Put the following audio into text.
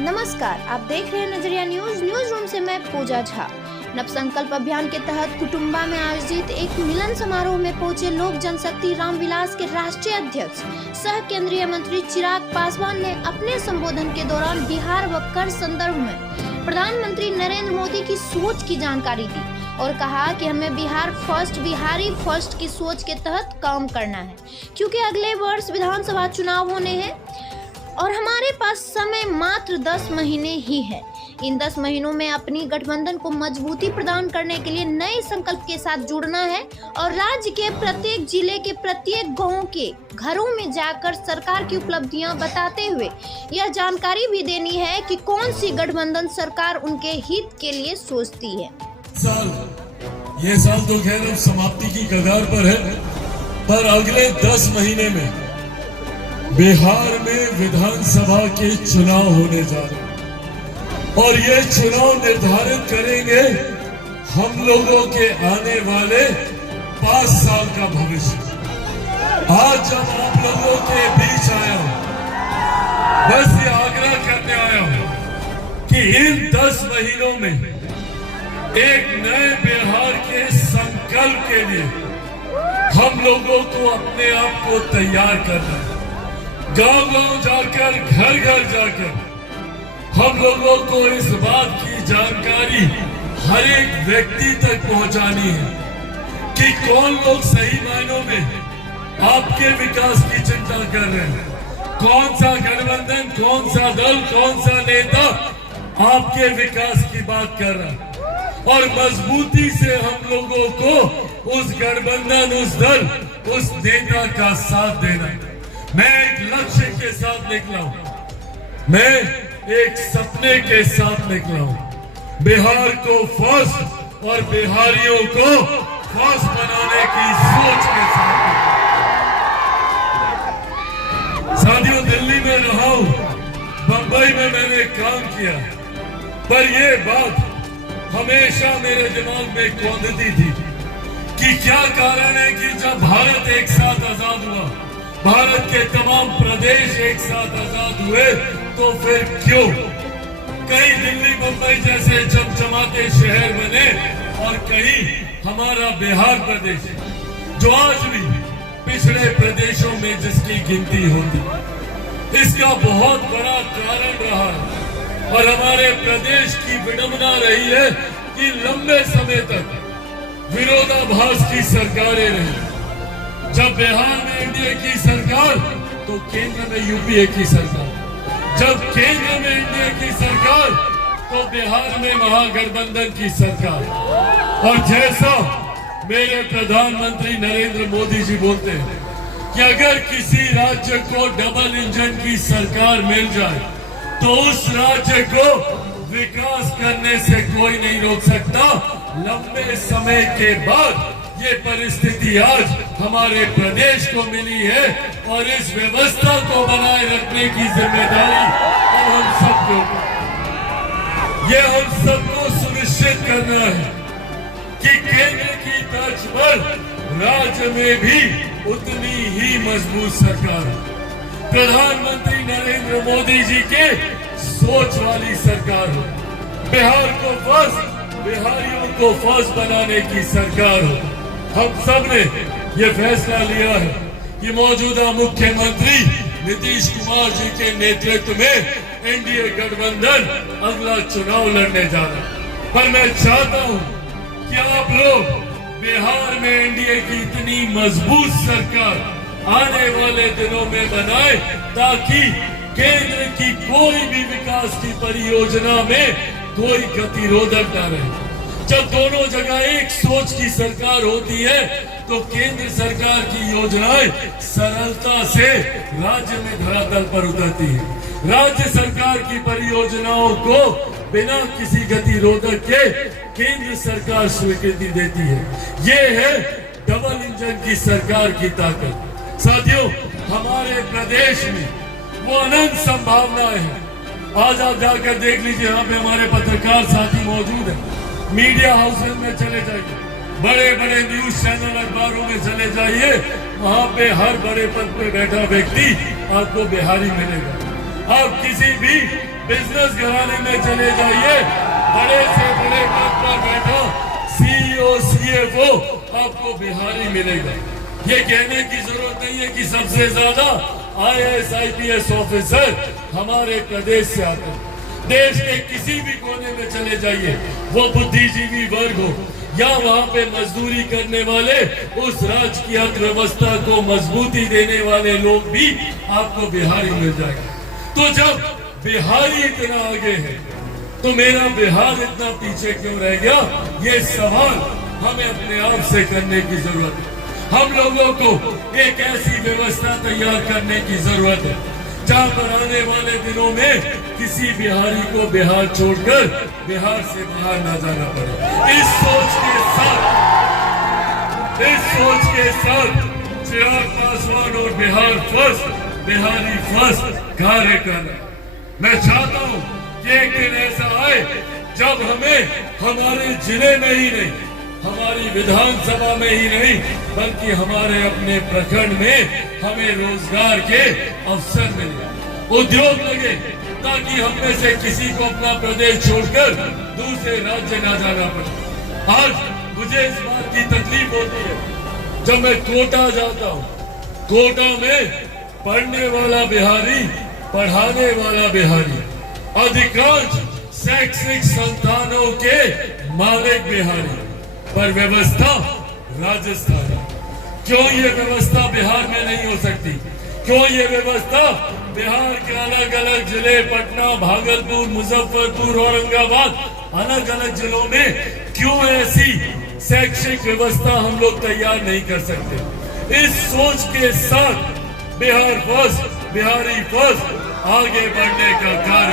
नमस्कार, आप देख रहे हैं नजरिया न्यूज रूम से मैं पूजा झा। नवसंकल्प अभियान के तहत कुटुंबा में आयोजित एक मिलन समारोह में पहुंचे लोक जनशक्ति रामविलास के राष्ट्रीय अध्यक्ष सह केंद्रीय मंत्री चिराग पासवान ने अपने संबोधन के दौरान बिहार व कर संदर्भ में प्रधानमंत्री नरेंद्र मोदी की सोच की जानकारी दी और कहा कि हमें बिहार फर्स्ट, बिहारी फर्स्ट की सोच के तहत काम करना है, क्योंकि अगले वर्ष विधानसभा चुनाव होने हैं और हमारे पास समय मात्र 10 महीने ही है। इन 10 महीनों में अपनी गठबंधन को मजबूती प्रदान करने के लिए नए संकल्प के साथ जुड़ना है और राज्य के प्रत्येक जिले के प्रत्येक गांव के घरों में जाकर सरकार की उपलब्धियां बताते हुए यह जानकारी भी देनी है कि कौन सी गठबंधन सरकार उनके हित के लिए सोचती है। ये साल तो खैर अब समाप्ति की कगार पर है, पर अगले 10 महीने में बिहार में विधानसभा के चुनाव होने जा रहे हैं और ये चुनाव निर्धारित करेंगे हम लोगों के आने वाले 5 साल का भविष्य। आज जब आप लोगों के बीच आया हूं, बस ये आग्रह करने आया हूं कि इन 10 महीनों में एक नए बिहार के संकल्प के लिए हम लोगों को अपने आप को तैयार करना है। गांव-गांव जाकर, घर-घर जाकर हम लोगों को इस बात की जानकारी हर एक व्यक्ति तक पहुंचानी है कि कौन लोग सही मायनों में आपके विकास की चिंता कर रहे हैं, कौन सा गठबंधन, कौन सा दल, कौन सा नेता आपके विकास की बात कर रहा है और मजबूती से हम लोगों को उस गठबंधन, उस दल, उस नेता का साथ देना। मैं एक लक्ष्य के साथ निकला हूं, मैं एक सपने के साथ निकला हूं, बिहार को फर्स्ट और बिहारियों को फर्स्ट बनाने की सोच के साथ। साथियों, दिल्ली में रहा हूं, बंबई में मैंने काम किया, पर यह बात हमेशा मेरे दिमाग में कौंधती थी कि क्या कारण है कि जब भारत एक साथ आजाद हुआ, भारत के तमाम प्रदेश एक साथ आजाद हुए, तो फिर क्यों कई दिल्ली, मुंबई जैसे चमचमाते शहर बने और कहीं हमारा बिहार प्रदेश जो आज भी पिछड़े प्रदेशों में जिसकी गिनती होती, इसका बहुत बड़ा कारण रहा है और हमारे प्रदेश की विडंबना रही है कि लंबे समय तक विरोधाभास की सरकारें रही। जब बिहार में एनडीए की सरकार तो केंद्र में यूपीए की सरकार, जब केंद्र में एनडीए की सरकार तो बिहार में महागठबंधन की सरकार। और जैसा मेरे प्रधानमंत्री नरेंद्र मोदी जी बोलते हैं कि अगर किसी राज्य को डबल इंजन की सरकार मिल जाए तो उस राज्य को विकास करने से कोई नहीं रोक सकता। लंबे समय के बाद ये परिस्थिति आज हमारे प्रदेश को मिली है और इस व्यवस्था को बनाए रखने की जिम्मेदारी अब हम सबको, ये हम सबको सुनिश्चित करना है कि केंद्र की तर्ज पर राज्य में भी उतनी ही मजबूत सरकार, प्रधानमंत्री नरेंद्र मोदी जी के सोच वाली सरकार हो, बिहार को फर्स्ट, बिहारियों को फर्स्ट बनाने की सरकार हो। हम सब ने ये फैसला लिया है कि मौजूदा मुख्यमंत्री नीतीश कुमार जी के नेतृत्व में एनडीए गठबंधन अगला चुनाव लड़ने जा रहा है। पर मैं चाहता हूं कि आप लोग बिहार में एनडीए की इतनी मजबूत सरकार आने वाले दिनों में बनाए ताकि केंद्र की कोई भी विकास की परियोजना में कोई गतिरोधक न रहे। जब दोनों जगह एक सोच की सरकार होती है तो केंद्र सरकार की योजनाएं सरलता से राज्य में धरातल पर उतरती है। राज्य सरकार की परियोजनाओं को बिना किसी गतिरोधक के केंद्र सरकार स्वीकृति देती है। ये है डबल इंजन की सरकार की ताकत। साथियों, हमारे प्रदेश में वो अनंत संभावनाएं हैं। आज आप जाकर देख लीजिए, यहाँ पे हमारे पत्रकार साथी मौजूद हैं। मीडिया हाउसेज में चले जाइए, बड़े बड़े न्यूज चैनल, अखबारों में चले जाइए, वहां पे हर बड़े पद पे बैठा व्यक्ति आपको बिहारी मिलेगा। आप किसी भी बिजनेस घराने में चले जाइए, बड़े से बड़े पद पर बैठा सीईओ सीएफओ आपको बिहारी मिलेगा। ये कहने की जरूरत नहीं है कि सबसे ज्यादा आईएएस आईपीएस ऑफिसर हमारे प्रदेश से आते हैं। देश के किसी भी कोने में चले जाइए, वो बुद्धिजीवी वर्ग हो या वहां पे मजदूरी करने वाले, उस राज्य की अर्थव्यवस्था को मजबूती देने वाले लोग भी आपको बिहारी मिल जाएगा। तो जब बिहारी इतना आगे है तो मेरा बिहार इतना पीछे क्यों रह गया? ये सवाल हमें अपने आप से करने की जरूरत है। हम लोगों को एक ऐसी व्यवस्था तैयार करने की जरूरत है जहां पर आने वाले दिनों में किसी बिहारी को बिहार छोड़कर बिहार से बाहर ना जाना पड़े। इस सोच के साथ चिराग पासवान और बिहार फर्स्ट, बिहारी फर्स्ट कार्य करना। मैं चाहता हूं कि एक दिन ऐसा आए जब हमें हमारे जिले में ही नहीं, हमारी विधानसभा में ही नहीं, बल्कि हमारे अपने प्रखंड में हमें रोजगार के अवसर मिले, उद्योग लगे, ताकि हम में से किसी को अपना प्रदेश छोड़कर दूसरे राज्य ना जाना पड़े। आज मुझे इस बात की तकलीफ होती है जब मैं कोटा जाता हूँ, कोटा में पढ़ने वाला बिहारी, पढ़ाने वाला बिहारी, अधिकांश शैक्षणिक संस्थानों के मालिक बिहारी, पर व्यवस्था राजस्थान। क्यों ये व्यवस्था बिहार में नहीं हो सकती? क्यों ये व्यवस्था बिहार के अलग अलग जिले, पटना, भागलपुर, मुजफ्फरपुर, औरंगाबाद, अलग अलग जिलों में क्यों ऐसी शैक्षिक व्यवस्था हम लोग तैयार नहीं कर सकते? इस सोच के साथ बिहार फर्स्ट, बिहारी फर्स्ट आगे बढ़ने का कार्य